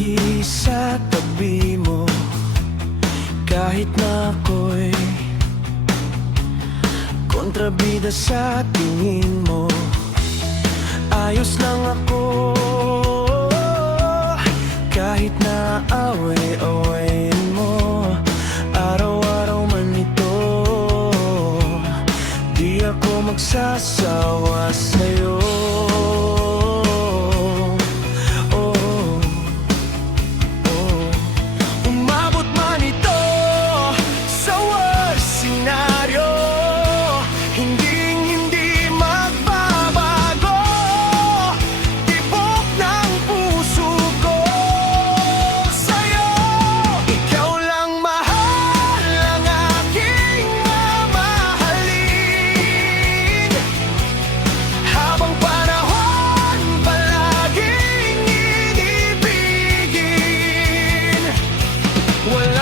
lagi sa tabi mo. Kahit na ako'y kontrabida sa tingin mo, ayos lang ako. Kahit na away-awayin mo, araw-araw man ito, di ako magsasawa sa'yo.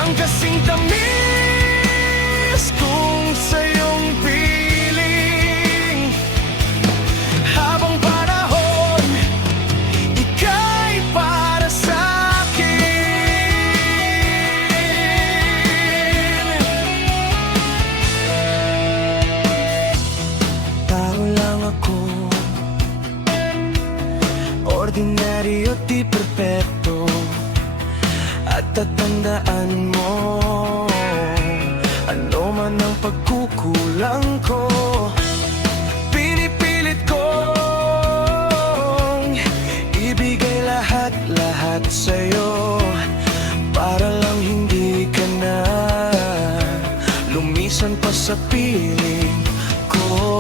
Kasing tamis kung sa iyong piling. Habang panahon, ika'y para sa'kin. Tao lang ako, ordinaryo di perpekto. At tatandaan mo, ano man ang pagkukulang ko, pinipilit kong ibigay lahat-lahat sa'yo, para lang hindi ka na lumisan pa sa piling ko.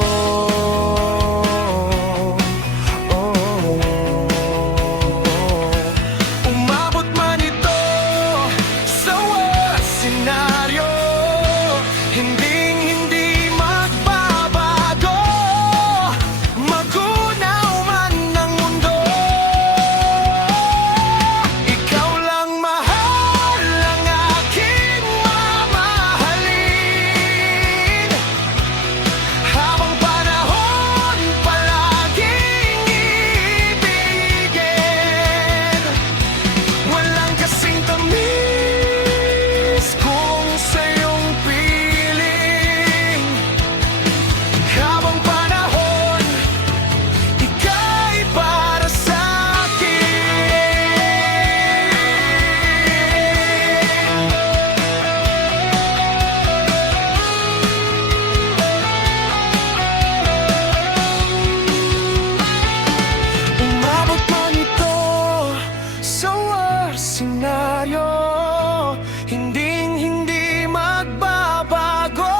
Hinding-hindi magbabago,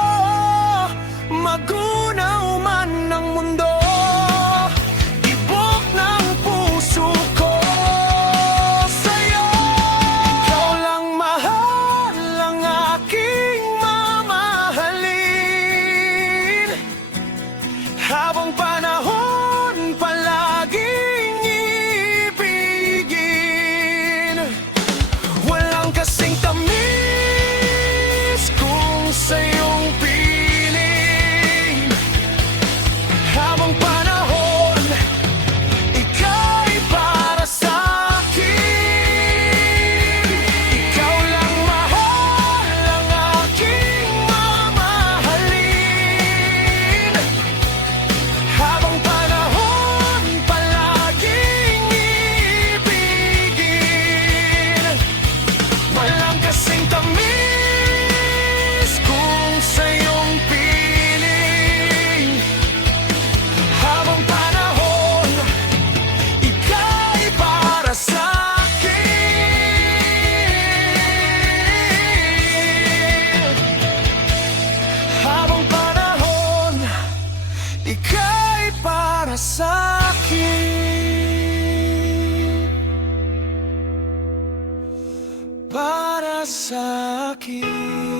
magunaw man ng mundo, tibok ng puso ko sa'yo. Ikaw lang mahal ang aking mamahalin. Habang panahon, palaging ibigin. Walang kasing tamis sa iyong piling. Habang panahon, ika'y para sa'kin. Ikaw lang mahal ang aking mamahalin. Habang panahon, palaging ibigin. Walang kasing tamis sa iyong piling. Habang panahon, ika'y para sa'kin. Habang panahon, ika'y para sa'kin. Para sa'kin.